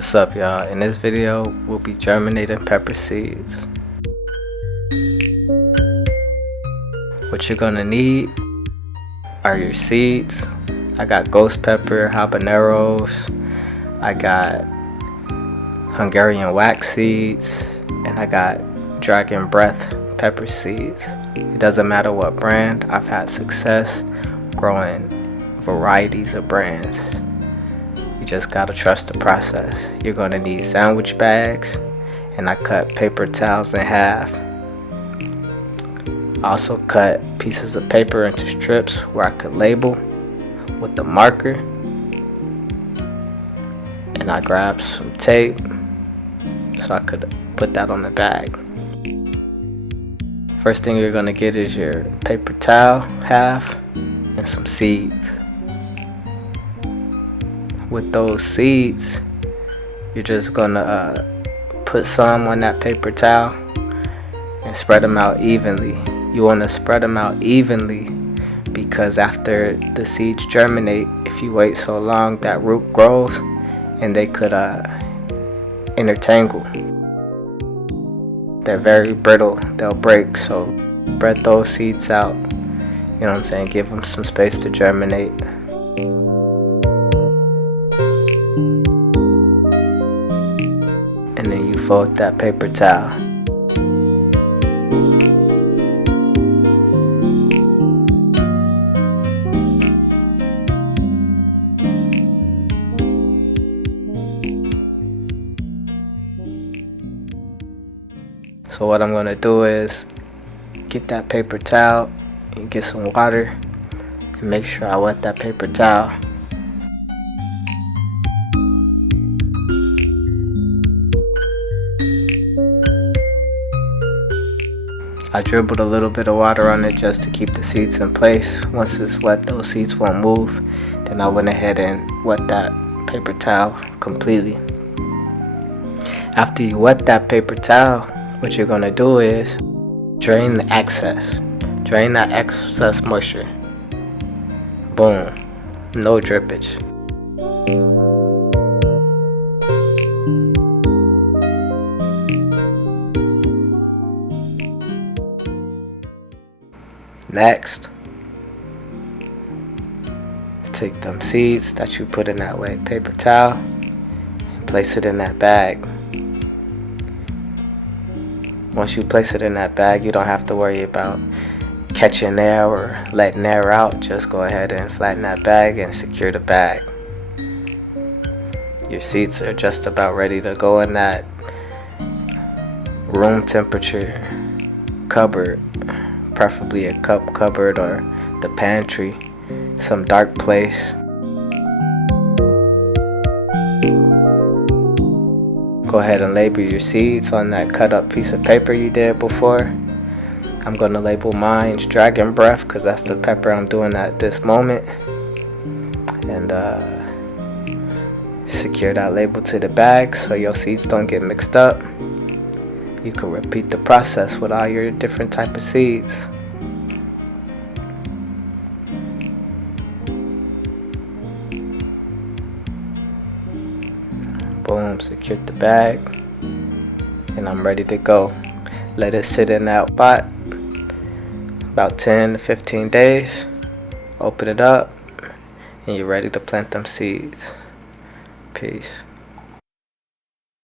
What's up, y'all? In this video, we'll be germinating pepper seeds. What you're gonna need are your seeds. I got ghost pepper, habaneros, I got Hungarian wax seeds, and I got dragon breath pepper seeds. It doesn't matter what brand. I've had success growing varieties of brands. You just gotta trust the process. You're gonna need sandwich bags, and I cut paper towels in half. I also cut pieces of paper into strips where I could label with the marker. And I grabbed some tape so I could put that on the bag. First thing you're gonna get is your paper towel half and some seeds. With those seeds, you're just gonna put some on that paper towel and spread them out evenly. You want to spread them out evenly because after the seeds germinate, if you wait so long, that root grows and they could intertangle. They're very brittle, they'll break, so spread those seeds out. You know what I'm saying? Give them some space to germinate. And then you fold that paper towel. So what I'm gonna do is get that paper towel and get some water and make sure I wet that paper towel. I dribbled a little bit of water on it just to keep the seeds in place. Once it's wet, those seeds won't move. Then I went ahead and wet that paper towel completely. After you wet that paper towel, what you're gonna do is drain the excess. Drain that excess moisture. Boom. No drippage. Next, take them seeds that you put in that wet paper towel and place it in that bag. Once you place it in that bag, you don't have to worry about catching air or letting air out. Just go ahead and flatten that bag and secure the bag. Your seeds are just about ready to go in that room temperature cupboard, preferably a cup cupboard or the pantry, some dark place. Go ahead and label your seeds on that cut up piece of paper you did before. I'm gonna label mine dragon breath because that's the pepper I'm doing at this moment. And secure that label to the bag so your seeds don't get mixed up. You can repeat the process with all your different type of seeds. Boom, secured the bag, and I'm ready to go. Let it sit in that pot about 10 to 15 days. Open it up, and you're ready to plant them seeds. Peace.